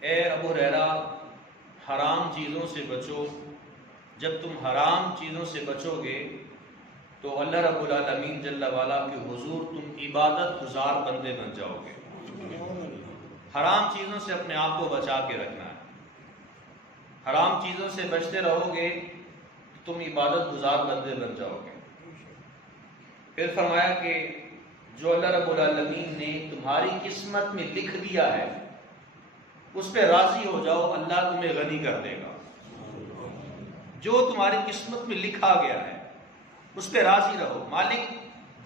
اے ابو ہریرہ حرام چیزوں سے بچو، جب تم حرام چیزوں سے بچو گے تو اللہ رب العالمین جل وعلا کے حضور تم عبادت گزار بندے بن جاؤ گے۔ حرام چیزوں سے اپنے آپ کو بچا کے رکھنا ہے، حرام چیزوں سے بچتے رہو گے تم عبادت گزار بندے بن جاؤ گے۔ پھر فرمایا کہ جو اللہ رب العالمین نے تمہاری قسمت میں لکھ دیا ہے اس پہ راضی ہو جاؤ، اللہ تمہیں غنی کر دے گا۔ جو تمہاری قسمت میں لکھا گیا ہے اس پہ راضی رہو۔ مالک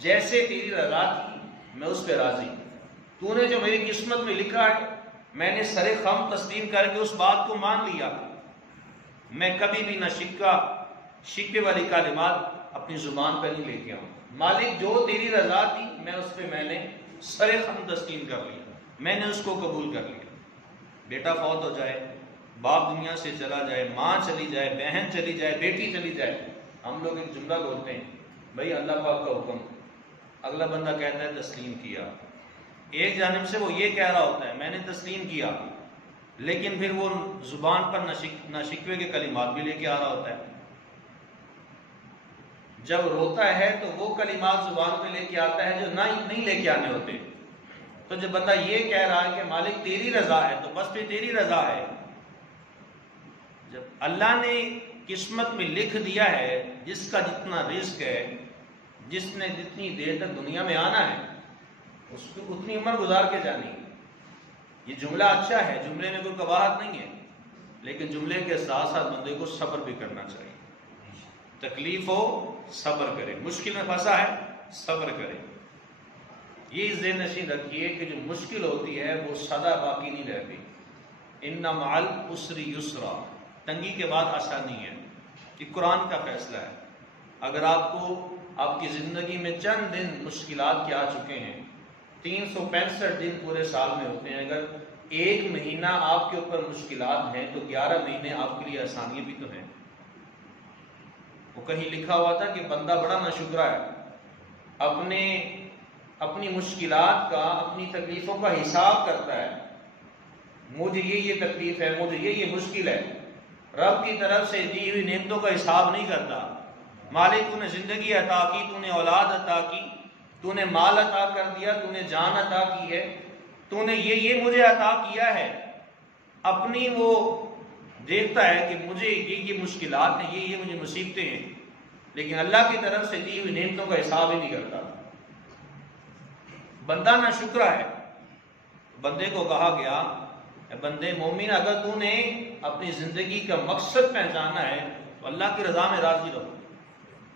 جیسے تیری رضا تھی میں اس پہ راضی ہوں، تو نے جو میری قسمت میں لکھا ہے میں نے سر خم تسلیم کر کے اس بات کو مان لیا، میں کبھی بھی نہ شکوے والی کلمات اپنی زبان پہ نہیں لے کے آؤں۔ مالک جو تیری رضا تھی میں اس پہ میں نے سر خم تسلیم کر لیا، میں نے اس کو قبول کر لیا۔ بیٹا فوت ہو جائے، باپ دنیا سے چلا جائے، ماں چلی جائے، بہن چلی جائے، بیٹی چلی جائے، ہم لوگ ایک جملہ بولتے ہیں بھائی اللہ پاک کا حکم، اگلا بندہ کہتا ہے تسلیم کیا۔ ایک جانب سے وہ یہ کہہ رہا ہوتا ہے میں نے تسلیم کیا، لیکن پھر وہ زبان پر نہ شکوے کے کلمات بھی لے کے آ رہا ہوتا ہے۔ جب روتا ہے تو وہ کلمات زبان پہ لے کے آتا ہے جو نہیں لے کے آنے ہوتے۔ تو جب بندہ یہ کہہ رہا ہے کہ مالک تیری رضا ہے تو بس پھر تیری رضا ہے۔ جب اللہ نے قسمت میں لکھ دیا ہے جس کا جتنا رزق ہے، جس نے جتنی دیر تک دنیا میں آنا ہے اس کو اتنی عمر گزار کے جانی ہے۔ یہ جملہ اچھا ہے، جملے میں کوئی قباحت نہیں ہے، لیکن جملے کے ساتھ ساتھ بندے کو صبر بھی کرنا چاہیے۔ تکلیف ہو صبر کرے، مشکل میں پھنسا ہے صبر کرے۔ یہ ذہن نشین رکھیے کہ جو مشکل ہوتی ہے وہ سدا باقی نہیں رہتی۔ ان مع العسر یسرا، تنگی کے بعد آسانی ہے، یہ قرآن کا فیصلہ ہے۔ اگر آپ کو آپ کی زندگی میں چند دن مشکلات کے آ چکے ہیں، 365 دن پورے سال میں ہوتے ہیں، اگر ایک مہینہ آپ کے اوپر مشکلات ہیں تو 11 مہینے آپ کے لیے آسانیاں بھی تو ہیں۔ وہ کہیں لکھا ہوا تھا کہ بندہ بڑا ناشکرا ہے، اپنی مشکلات کا، اپنی تکلیفوں کا حساب کرتا ہے، مجھے یہ تکلیف ہے، مجھے یہ مشکل ہے، رب کی طرف سے دی ہوئی نعمتوں کا حساب نہیں کرتا۔ مالک تو نے زندگی عطا کی، تو نے اولاد عطا کی، تو نے مال عطا کر دیا، تو نے جان عطا کی ہے، تو نے یہ مجھے عطا کیا ہے، اپنی وہ دیکھتا ہے کہ مجھے یہ مشکلات ہیں، یہ مجھے مصیبتیں ہیں، لیکن اللہ کی طرف سے دی ہوئی نعمتوں کا حساب ہی نہیں کرتا۔ بندہ نہ شکرا ہے۔ بندے کو کہا گیا اے بندے مومن، اگر تو نے اپنی زندگی کا مقصد پہچانا ہے تو اللہ کی رضا میں راضی رہو۔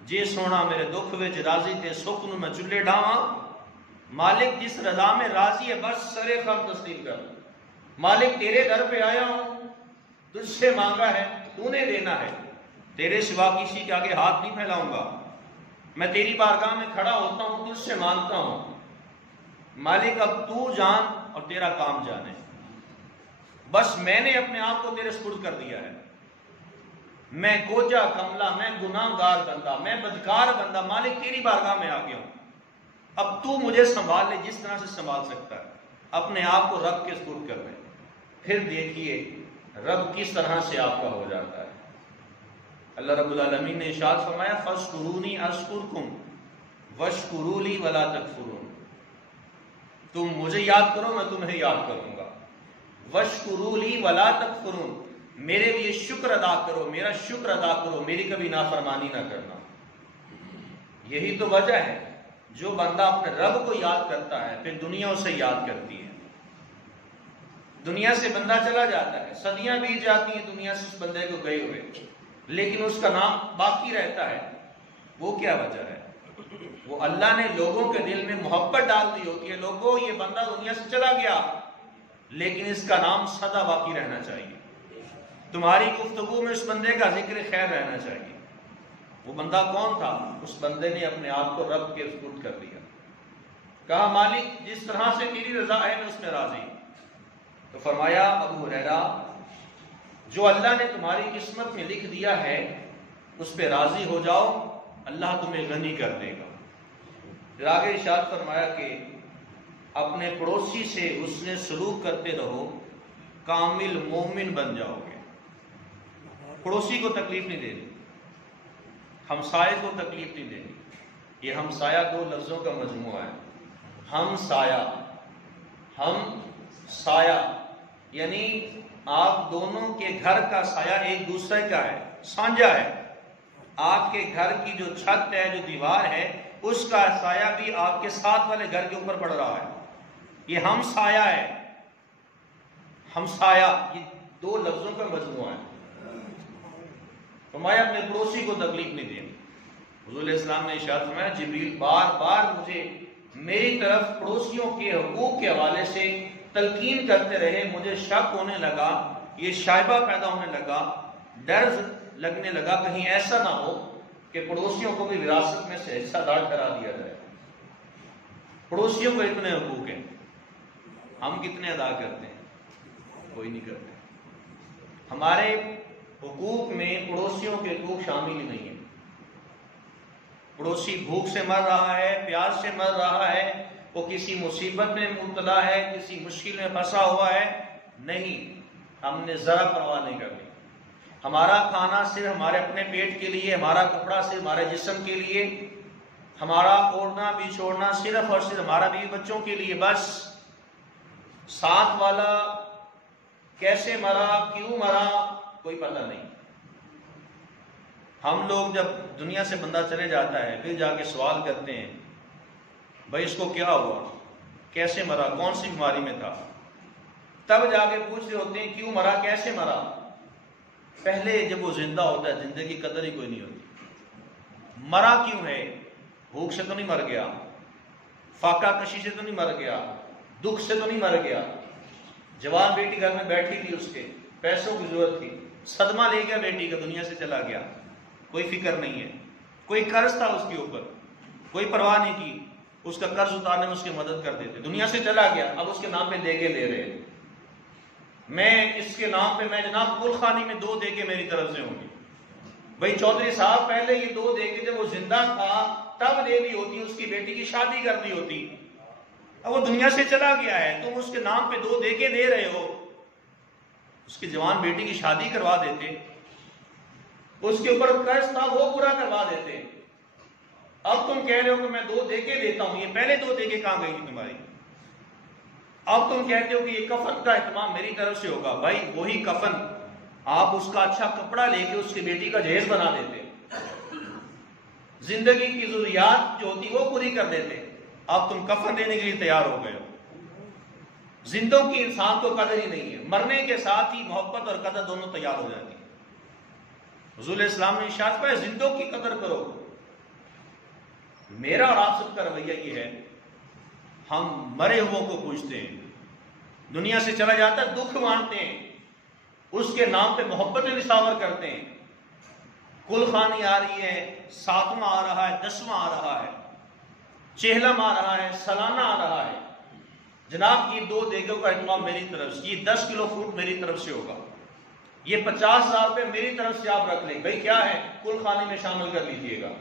جے سونا میرے دکھ وچ راضی تے سکھ نو میں چلے ڈاواں۔ مالک جس رضا میں راضی ہے بس سرے خم تسلیم کر۔ مالک تیرے در پہ آیا ہوں، تجھ سے مانگا ہے، تو نے دینا ہے، تیرے سوا کسی کے آگے ہاتھ نہیں پھیلاؤں گا، میں تیری بارگاہ میں کھڑا ہوتا ہوں، تجھ سے مانگتا ہوں۔ مالک اب تو جان اور تیرا کام جانے، بس میں نے اپنے آپ کو تیرے سپرد کر دیا ہے۔ میں کوجا کملا، میں گناہ گار بندہ، میں بدکار بندہ، مالک تیری بارگاہ میں آ گیا ہوں، اب تو مجھے سنبھال لے جس طرح سے سنبھال سکتا ہے۔ اپنے آپ کو رب کے سپرد کر دیں، پھر دیکھیے رب کس طرح سے آپ کا ہو جاتا ہے۔ اللہ رب العالمین نے ارشاد فرمایا فَاذْكُرُونِي أَذْكُرْكُمْ وَاشْكُرُوا لِي وَلَا تَكْفُرُونَ، تم مجھے یاد کرو میں تمہیں یاد کروں گا۔ وَاشْكُرُوا لِي وَلَا تَكْفُرُونَ، میرے لیے شکر ادا کرو، میرا شکر ادا کرو، میری کبھی نافرمانی نہ کرنا۔ یہی تو وجہ ہے، جو بندہ اپنے رب کو یاد کرتا ہے پھر دنیا اسے یاد کرتی ہے۔ دنیا سے بندہ چلا جاتا ہے، صدیاں بیت جاتی ہیں دنیا سے اس بندے کو گئے ہوئے، لیکن اس کا نام باقی رہتا ہے۔ وہ کیا وجہ ہے؟ وہ اللہ نے لوگوں کے دل میں محبت ڈال دی ہوتی ہے، لوگوں یہ بندہ دنیا سے چلا گیا لیکن اس کا نام سدا باقی رہنا چاہیے، تمہاری گفتگو میں اس بندے کا ذکر خیر رہنا چاہیے۔ وہ بندہ کون تھا؟ اس بندے نے اپنے آپ کو رب کے سپرد کر دیا، کہا مالک جس طرح سے تیری رضا ہے میں اس میں راضی۔ تو فرمایا ابو ہریرہ جو اللہ نے تمہاری قسمت میں لکھ دیا ہے اس پہ راضی ہو جاؤ، اللہ تمہیں غنی کر دے گا۔ پھر آگے ارشاد فرمایا کہ اپنے پڑوسی سے حسن سلوک کرتے رہو، کامل مومن بن جاؤ گے۔ پڑوسی کو تکلیف نہیں دینی، ہمسائے کو تکلیف نہیں دینی۔ یہ ہمسایہ دو لفظوں کا مجموعہ ہے۔ ہم سایہ یعنی آپ دونوں کے گھر کا سایہ ایک دوسرے کا ہے، سانجا ہے۔ آپ کے گھر کی جو چھت ہے، جو دیوار ہے، اس کا سایہ بھی آپ کے ساتھ والے گھر کے اوپر پڑ رہا ہے۔ یہ ہم سایہ ہے، ہمسایہ، یہ دو لفظوں کا مجموعہ ہے۔ فرمایا اپنے پڑوسی کو تکلیف نہیں دینی۔ حضور علیہ السلام نے ارشاد فرمایا جبریل بار بار مجھے میری طرف پڑوسیوں کے حقوق کے حوالے سے تلقین کرتے رہے۔ مجھے شک ہونے لگا، یہ شائبہ پیدا ہونے لگا، ڈر لگنے لگا کہیں ایسا نہ ہو کہ پڑوسیوں کو بھی وراثت میں سے حصہ دار کرا دیا جائے۔ پڑوسیوں کو اتنے حقوق ہیں، ہم کتنے ادا کرتے ہیں؟ کوئی نہیں کرتے۔ ہمارے حقوق میں پڑوسیوں کے حقوق شامل ہی نہیں ہیں۔ پڑوسی بھوک سے مر رہا ہے، پیاس سے مر رہا ہے، وہ کسی مصیبت میں مبتلا ہے، کسی مشکل میں پھنسا ہوا ہے، نہیں، ہم نے ذرا پرواہ نہیں کرنی۔ ہمارا کھانا صرف ہمارے اپنے پیٹ کے لیے، ہمارا کپڑا صرف ہمارے جسم کے لیے، ہمارا اوڑھنا بھی چھوڑنا صرف اور صرف ہمارا بیوی بچوں کے لیے بس۔ ساتھ والا کیسے مرا، کیوں مرا، کوئی پتہ نہیں۔ ہم لوگ جب دنیا سے بندہ چلے جاتا ہے پھر جا کے سوال کرتے ہیں بھائی اس کو کیا ہوا، کیسے مرا، کون سی بیماری میں تھا، تب جا کے پوچھ رہے ہوتے ہیں کیوں مرا، کیسے مرا۔ پہلے جب وہ زندہ ہوتا ہے زندگی کی قدر ہی کوئی نہیں ہوتی۔ مرا کیوں ہے؟ بھوک سے تو نہیں مر گیا، فاقہ کشی سے تو نہیں مر گیا، دکھ سے تو نہیں مر گیا، جوان بیٹی گھر میں بیٹھی تھی، اس کے پیسوں کی ضرورت تھی، صدمہ لے گیا بیٹی کا، دنیا سے چلا گیا، کوئی فکر نہیں ہے، کوئی قرض تھا اس کے اوپر، کوئی پرواہ نہیں کی، اس کا قرض اتارنے میں اس کی مدد کر دیتے، دنیا سے چلا گیا، اب اس کے نام پہ دیگے لے رہے ہیں، میں اس کے نام پہ میں جناب کل خانی میں 2 دیگے میری طرف سے ہوں گی۔ بھائی چودھری صاحب پہلے یہ 2 دیگے جب وہ زندہ تھا تب دے دی ہوتی، اس کی بیٹی کی شادی کر دی ہوتی، اب وہ دنیا سے چلا گیا ہے، تم اس کے نام پہ 2 دیگے دے رہے ہو، اس کی جوان بیٹی کی شادی کروا دیتے، اس کے اوپر قرض تھا وہ پورا کروا دیتے۔ اب تم کہہ رہے ہو کہ میں 2 دیگے دیتا ہوں، یہ پہلے 2 دیگے کہاں گئی تمہاری؟ اب تم کہتے ہو کہ یہ کفن کا اہتمام میری طرف سے ہوگا، بھائی وہی کفن آپ اس کا اچھا کپڑا لے کے اس کی بیٹی کا جہیز بنا دیتے، زندگی کی ضروریات جو ہوتی وہ پوری کر دیتے، اب تم کفن دینے کے لیے تیار ہو گئے ہو۔ زندوں کی انسان کو قدر ہی نہیں ہے، مرنے کے ساتھ ہی محبت اور قدر دونوں تیار ہو جاتی ہے۔ حضور علیہ السلام نے ارشاد فرمایا زندوں کی قدر کرو۔ میرا اور آپ سب کا رویہ یہ ہے، ہم مرے ہوئوں کو پوچھتے ہیں، دنیا سے چلا جاتا ہے دکھ مانتے ہیں، اس کے نام پہ محبت نثار کرتے ہیں، کل خانی آ رہی ہے، 7واں آ رہا ہے، 10واں آ رہا ہے، چہلم آ رہا ہے، سالانہ آ رہا ہے، جناب یہ 2 دیگوں کا اہتمام میری طرف سے، یہ 10 کلو فروٹ میری طرف سے ہوگا، یہ 50,000 روپے میری طرف سے آپ رکھ لیں، بھائی کیا ہے کل خانے میں شامل کر لیجئے گا۔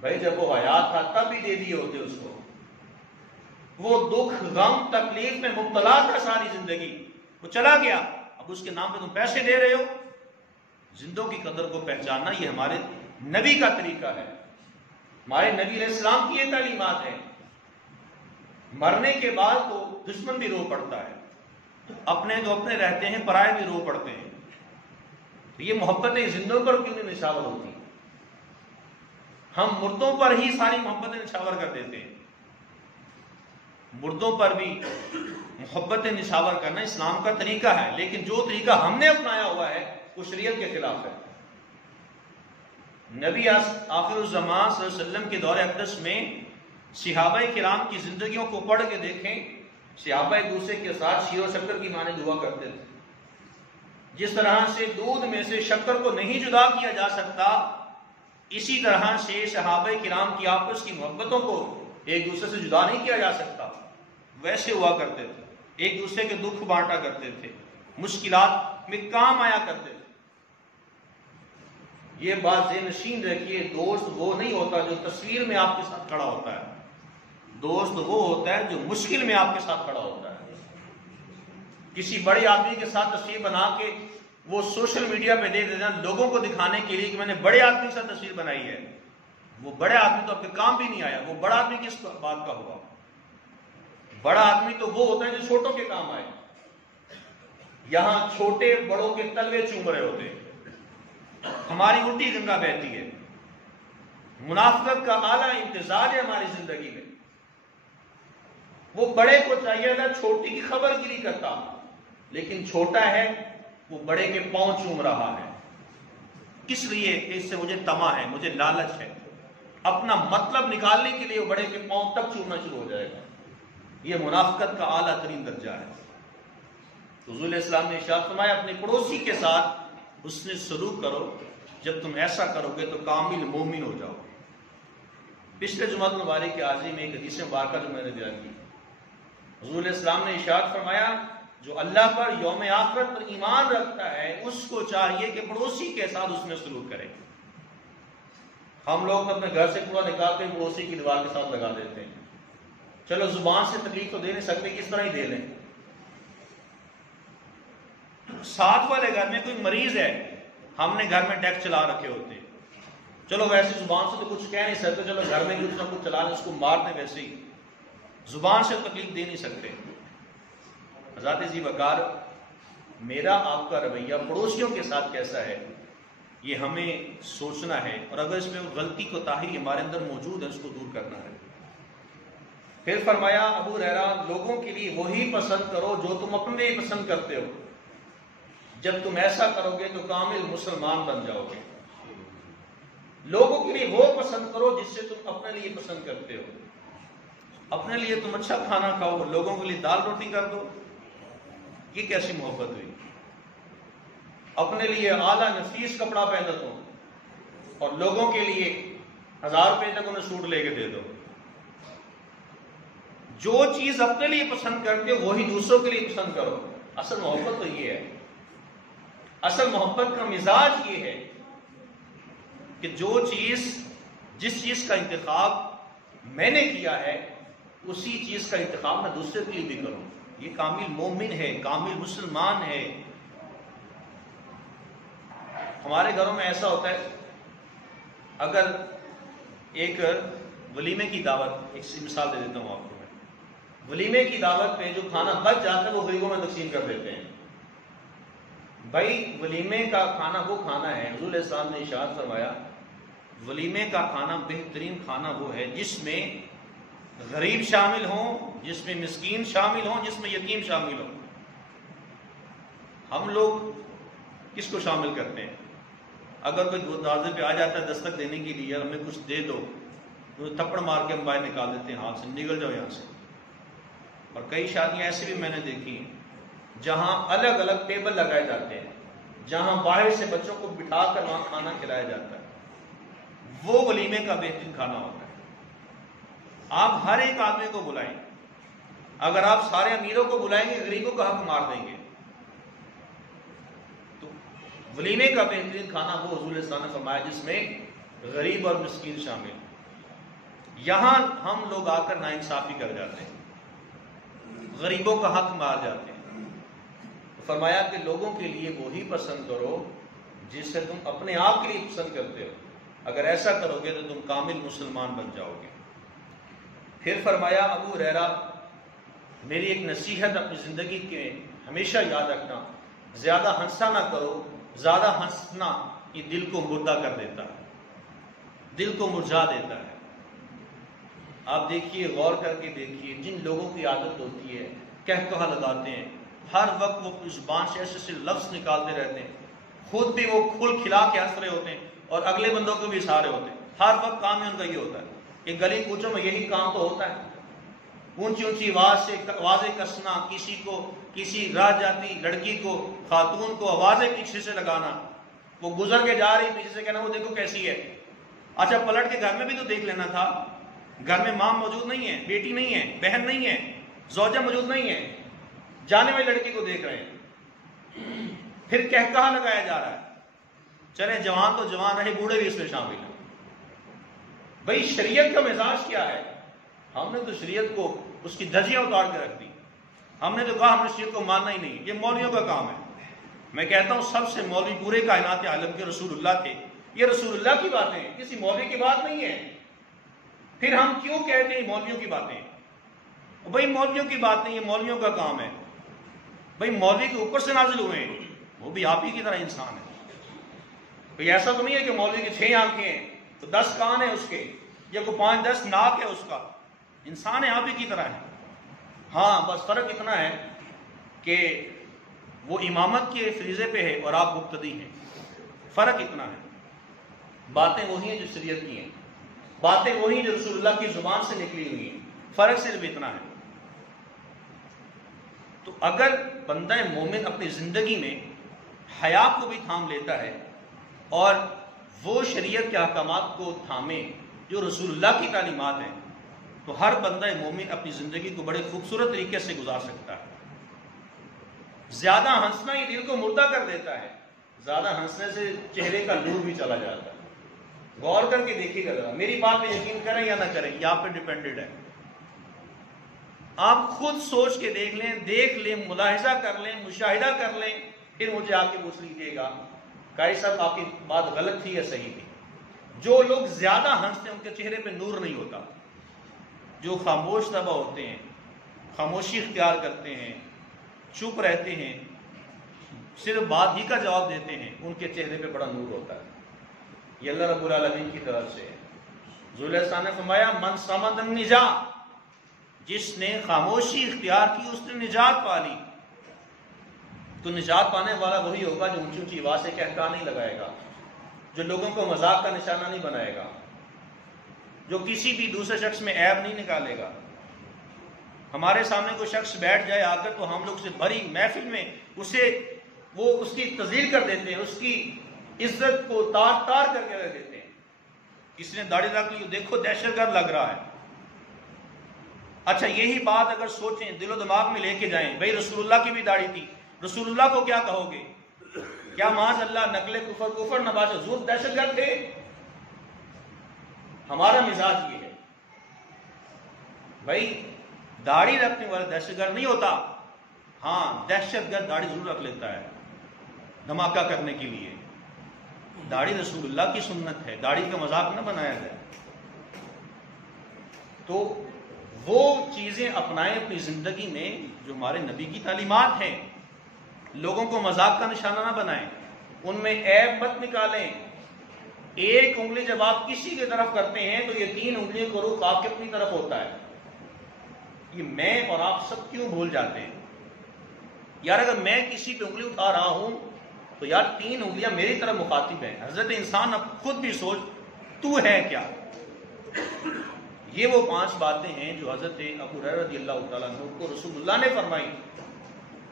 بھائی جب وہ حیات تھا تب بھی دے دیے ہوتے اس کو، وہ دکھ غم تکلیف میں مبتلا تھا ساری زندگی، وہ چلا گیا، اب اس کے نام پہ تم پیسے دے رہے ہو۔ زندوں کی قدر کو پہچاننا یہ ہمارے نبی کا طریقہ ہے، ہمارے نبی علیہ السلام کی یہ تعلیمات ہے۔ مرنے کے بعد تو دشمن بھی رو پڑتا ہے، اپنے جو اپنے رہتے ہیں پرائے بھی رو پڑتے ہیں، تو یہ محبتیں زندوں پر کیوں نہیں نچھاور ہوتی؟ ہم مردوں پر ہی ساری محبتیں نچھاور کر دیتے ہیں۔ مردوں پر بھی محبتیں نچھاور کرنا اسلام کا طریقہ ہے، لیکن جو طریقہ ہم نے اپنایا ہوا ہے وہ شریعت کے خلاف ہے۔ نبی آخر الزمان صلی اللہ علیہ وسلم کے دور اقدس میں صحابہ کرام کی زندگیوں کو پڑھ کے دیکھیں، صحابہ ایک دوسرے کے ساتھ شیر و شکر کی مانند ہوا کرتے تھے۔ جس طرح سے دودھ میں سے شکر کو نہیں جدا کیا جا سکتا، اسی طرح سے صحابہ کرام کی آپس کی محبتوں کو ایک دوسرے سے جدا نہیں کیا جا سکتا، ویسے ہوا کرتے تھے، ایک دوسرے کے دکھ بانٹا کرتے تھے، مشکلات میں کام آیا کرتے تھے۔ یہ بات ذہن نشین رکھیے، دوست وہ نہیں ہوتا جو تصویر میں آپ کے ساتھ کھڑا ہوتا ہے، دوست وہ ہوتا ہے جو مشکل میں آپ کے ساتھ کھڑا ہوتا ہے۔ کسی بڑے آدمی کے ساتھ تصویر بنا کے وہ سوشل میڈیا پہ دے دینا لوگوں کو دکھانے کے لیے کہ میں نے بڑے آدمی کے ساتھ تصویر بنائی ہے. وہ بڑے آدمی تو آپ کے کام بھی نہیں آیا. وہ بڑا آدمی کس بات کا ہوا؟ بڑا آدمی تو وہ ہوتا ہے جو چھوٹوں کے کام آئے. یہاں چھوٹے بڑوں کے تلوے چوم رہے ہوتے ہیں. ہماری الٹی گنگا بہتی ہے. منافقت کا اعلیٰ امتزاج ہے ہماری زندگی میں. وہ بڑے کو چاہیے تھا چھوٹی کی خبر گیری کرتا، لیکن چھوٹا ہے وہ بڑے کے پاؤں چوم رہا ہے. کس لیے؟ اس سے مجھے طمع ہے، مجھے لالچ ہے. اپنا مطلب نکالنے کے لیے وہ بڑے کے پاؤں تک چومنا شروع ہو جائے گا. یہ منافقت کا اعلیٰ ترین درجہ ہے. حضور علیہ السلام نے ارشاد فرمایا اپنے پڑوسی کے ساتھ حسن سلوک کرو. جب تم ایسا کرو گے تو کامل مومن ہو جاؤ گے. پچھلے جمعہ مبارک کے حاضری میں ایک حدیث مبارکہ جو میں نے بیان کی، حضور علیہ السلام نے ارشاد فرمایا جو اللہ پر یوم آخرت پر ایمان رکھتا ہے اس کو چاہیے کہ پڑوسی کے ساتھ اس میں سلوک کرے. ہم لوگ اپنے گھر سے کوڑا نکال کے پڑوسی کی دیوار کے ساتھ لگا دیتے ہیں. چلو زبان سے تکلیف تو دے نہیں سکتے، کس طرح ہی دے لیں. ساتھ والے گھر میں کوئی مریض ہے، ہم نے گھر میں ڈیک چلا رکھے ہوتے ہیں. چلو ویسے زبان سے تو کچھ کہہ نہیں سکتے، چلو گھر میں کچھ نہ کچھ چلا لیں، اس کو مار دیں. ویسے ہی زبان سے تکلیف دے نہیں سکتے. حضرات ذی وقار، میرا آپ کا رویہ پڑوسیوں کے ساتھ کیسا ہے یہ ہمیں سوچنا ہے، اور اگر اس میں غلطی کوتاہی ہمارے اندر موجود ہے اس کو دور کرنا ہے. پھر فرمایا ابو ہریرہ لوگوں کے لیے وہی پسند کرو جو تم اپنے لیے پسند کرتے ہو. جب تم ایسا کرو گے تو کامل مسلمان بن جاؤ گے. لوگوں کے لیے وہ پسند کرو جس سے تم اپنے لیے پسند کرتے ہو. اپنے لیے تم اچھا کھانا کھاؤ، لوگوں کے لیے دال روٹی کر دو. یہ کیسی محبت ہوئی؟ اپنے لیے اعلیٰ نفیس کپڑا پہن دو اور لوگوں کے لیے 1000 روپے تک انہیں سوٹ لے کے دے دو. جو چیز اپنے لیے پسند کرتے ہو وہی دوسروں کے لیے پسند کرو. اصل محبت تو یہ ہے. اصل محبت کا مزاج یہ ہے کہ جس چیز کا انتخاب میں نے کیا ہے اسی چیز کا انتخاب میں دوسرے کے لیے بھی کروں. یہ کامل مومن ہے، کامل مسلمان ہے. ہمارے گھروں میں ایسا ہوتا ہے اگر ایک ولیمے کی دعوت، ایک مثال دے دیتا ہوں آپ کو. ولیمے کی دعوت پہ جو کھانا بچ جاتا ہے وہ غریبوں میں تقسیم کر دیتے ہیں. بھائی ولیمے کا کھانا وہ کھانا ہے، حضور علیہ السلام نے ارشاد فرمایا ولیمے کا کھانا بہترین کھانا وہ ہے جس میں غریب شامل ہوں، جس میں مسکین شامل ہوں، جس میں یتیم شامل ہوں. ہم لوگ کس کو شامل کرتے ہیں؟ اگر کوئی دروازے پہ آ جاتا ہے دستک دینے کے لیے ہمیں کچھ دے دو تو تھپڑ مار کے ہم باہر نکال دیتے ہیں ہاتھ سے، نکل جاؤ یہاں سے. اور کئی شادیاں ایسی بھی میں نے دیکھی جہاں الگ الگ ٹیبل لگائے جاتے ہیں، جہاں باہر سے بچوں کو بٹھا کر وہاں کھانا کھلایا جاتا ہے. وہ ولیمے کا بہترین کھانا ہوتا ہے. آپ ہر ایک آدمی کو بلائیں. اگر آپ سارے امیروں کو بلائیں گے غریبوں کا حق مار دیں گے. تو ولیمے کا بہترین کھانا وہ حضور صلی اللہ علیہ وسلم نے فرمایا جس میں غریب اور مسکین شامل. یہاں ہم لوگ آ کر ناانصافی کر جاتے ہیں، غریبوں کا حق مار جاتے ہیں. فرمایا کہ لوگوں کے لیے وہی پسند کرو جس سے تم اپنے آپ کے لیے پسند کرتے ہو. اگر ایسا کرو گے تو تم کامل مسلمان بن جاؤ گے. پھر فرمایا ابو ہریرہ میری ایک نصیحت اپنی زندگی کے ہمیشہ یاد رکھنا، زیادہ ہنسا نہ کرو. زیادہ ہنسنا یہ دل کو مردہ کر دیتا ہے، دل کو مرجھا دیتا ہے. آپ دیکھیے، غور کر کے دیکھیے، جن لوگوں کی عادت ہوتی ہے کہا لگاتے ہیں، ہر وقت وہ اپنی زبان سے ایسے لفظ نکالتے رہتے ہیں، خود بھی وہ کھل کھلا کے ہنس رہے ہوتے ہیں اور اگلے بندوں کو بھی سہارے ہوتے ہیں. ہر وقت کام میں ان کا یہ ہوتا ہے کہ گلی کوچوں میں یہی کام تو ہوتا ہے. اونچی اونچی آواز سے آوازیں کسنا، کسی راہ جاتی لڑکی کو، خاتون کو آوازیں پیچھے سے لگانا، وہ گزر کے جا رہی پیچھے سے کہنا وہ دیکھو کیسی ہے. اچھا پلٹ کے گھر میں بھی تو دیکھ لینا تھا. گھر میں ماں موجود نہیں ہے، بیٹی نہیں ہے، بہن نہیں ہے، زوجہ موجود نہیں ہے، جانے والی لڑکی کو دیکھ رہے ہیں. پھر کہا لگایا جا رہا ہے. چلے جوان تو جوان رہے، بوڑھے بھی اس میں شامل ہیں. بھائی شریعت کا مزاج کیا ہے؟ ہم نے تو شریعت کو اس کی دھجیاں اتار کے رکھ دی. ہم نے تو کہا ہم نے شرک کو ماننا ہی نہیں، یہ مولویوں کا کام ہے۔ میں کہتا ہوں سب سے مولوی پورے کائنات عالم کے رسول اللہ تھے، یہ رسول اللہ کی باتیں ہیں، کسی مولوی کی بات نہیں ہے۔ پھر ہم کیوں کہتے ہیں مولویوں کی باتیں؟ بھائی مولویوں کی بات نہیں، یہ مولویوں کا کام ہے۔ بھائی مولوی کے اوپر سے نازل ہوئے ہیں، وہ بھی آپ ہی کی طرح انسان ہے۔ کوئی ایسا تو نہیں ہے کہ مولوی کی 6 آنکھیں ہیں تو 10 کان ہیں اس کے، یا کوئی 5-10 ناک ہے اس کا، انسان ہے آپ ہی کی طرح ہے۔ ہاں بس فرق اتنا ہے کہ وہ امامت کے فریضے پہ ہے اور آپ مقتدی ہیں، فرق اتنا ہے۔ باتیں وہی ہیں جو شریعت کی ہیں، باتیں وہی جو رسول اللہ کی زبان سے نکلی ہوئی ہیں، فرق صرف اتنا ہے۔ تو اگر بندہ مومن اپنی زندگی میں حیا کو بھی تھام لیتا ہے اور وہ شریعت کے احکامات کو تھامے جو رسول اللہ کی تعلیمات ہیں، تو ہر بندہ مومن اپنی زندگی کو بڑے خوبصورت طریقے سے گزار سکتا ہے۔ زیادہ ہنسنا یہ دل کو مردہ کر دیتا ہے، زیادہ ہنسنے سے چہرے کا نور بھی چلا جاتا ہے۔ غور کر کے دیکھیے گا ذرا، میری بات پہ یقین کریں یا نہ کریں یہ آپ پہ ڈیپینڈڈ ہے۔ آپ خود سوچ کے دیکھ لیں، ملاحظہ کر لیں، مشاہدہ کر لیں، پھر مجھے آ کے پوچھ لیجیے گا قاری صاحب آپ کی بات غلط تھی یا صحیح تھی۔ جو لوگ زیادہ ہنستے ہیں ان کے چہرے پہ نور نہیں ہوتا، جو خاموش طبع ہوتے ہیں، خاموشی اختیار کرتے ہیں، چپ رہتے ہیں، صرف بات ہی کا جواب دیتے ہیں، ان کے چہرے پہ بڑا نور ہوتا ہے۔ یہ اللہ رب العالمین کی طرف سے ہے۔ ذو الفقار نے فرمایا من صمد النجا، جس نے خاموشی اختیار کی اس نے نجات پا لی۔ تو نجات پانے والا وہی ہوگا جو اونچی اونچی آواز سے کہکا نہیں لگائے گا، جو لوگوں کو مذاق کا نشانہ نہیں بنائے گا، جو کسی بھی دوسرے شخص میں عیب نہیں نکالے گا۔ ہمارے سامنے کوئی شخص بیٹھ جائے آ کر تو ہم لوگ سے بھری محفل میں اس کی تذلیل کر دیتے ہیں، اس کی عزت کو تار تار کر کے رکھ دیتے ہیں۔ کسی نے داڑھی رکھ لی، دیکھو دہشت گرد لگ رہا ہے۔ اچھا یہی بات اگر سوچیں، دل و دماغ میں لے کے جائیں، بھائی رسول اللہ کی بھی داڑھی تھی، رسول اللہ کو کیا کہو گے؟ کیا معاذ اللہ نقل کفر نباش حضور دہشت گرد تھے؟ ہمارا مزاج یہ ہے بھائی، داڑھی رکھنے والا دہشت گرد نہیں ہوتا۔ ہاں دہشت گرد داڑھی ضرور رکھ لیتا ہے دھماکہ کرنے کے لیے۔ داڑھی رسول اللہ کی سنت ہے، داڑھی کا مذاق نہ بنایا جائے۔ تو وہ چیزیں اپنائیں اپنی زندگی میں جو ہمارے نبی کی تعلیمات ہیں، لوگوں کو مذاق کا نشانہ نہ بنائیں، ان میں عیب مت نکالیں۔ ایک انگلی جب آپ کسی کی طرف کرتے ہیں تو یہ 3 انگلیوں کو رخ آپ کے اپنی طرف ہوتا ہے۔ یہ میں اور آپ سب کیوں بھول جاتے ہیں؟ یار اگر میں کسی پہ انگلی اٹھا رہا ہوں تو یار 3 انگلیاں میری طرف مخاطب ہیں۔ حضرت انسان اب خود بھی سوچ تو ہے کیا؟ یہ وہ 5 باتیں ہیں جو حضرت ابو ہریرہ رضی اللہ تعالیٰ عنہ کو رسول اللہ نے فرمائی،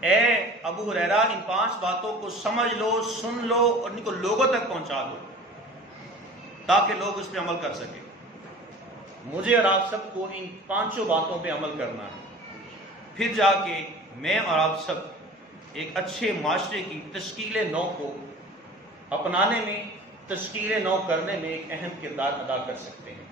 اے ابو ہریرہ ان 5 باتوں کو سمجھ لو، سن لو اور ان کو لوگوں تک پہنچا دو تاکہ لوگ اس پہ عمل کر سکیں۔ مجھے اور آپ سب کو ان 5 باتوں پہ عمل کرنا ہے، پھر جا کے میں اور آپ سب ایک اچھے معاشرے کی تشکیل نو کو اپنانے میں، تشکیل نو کرنے میں ایک اہم کردار ادا کر سکتے ہیں۔